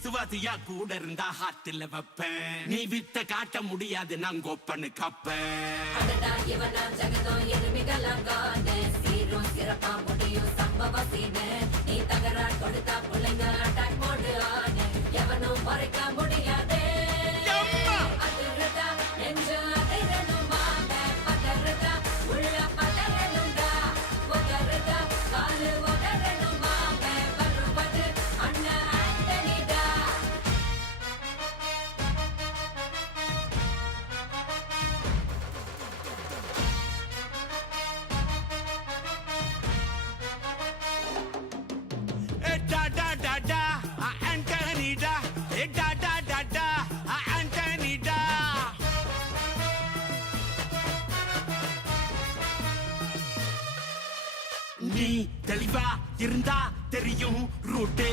விசுவாசியா கூட இருந்தா ஹார்ட்ல வைப்பேன். நீ வித்த காட்ட முடியாது நான் கோப்பன்னு கப்பேன். அடடா இவனா ஜகதம் எருமிகளாம் காணு சீரும் சிறப்பா முடியும் சம்பவ சீனு நீ தகரா கொடுத்தா பிள்ளைங்க அட்டாக் மோடு ஆனு எவனும் மறைக்க முடியாதே அதிரதா நெஞ்சு அதிரணும் மாம பதறதா உள்ள பதறணும்டா ஒதறதா காலு ஒதறணும் மாம வருவது அண்ணன் ஆண்டனிடா. Da da da da, Anthony da. Da da da da, Anthony da. நீ தெளிவா இருந்தா தெரியும் ரூட்டே.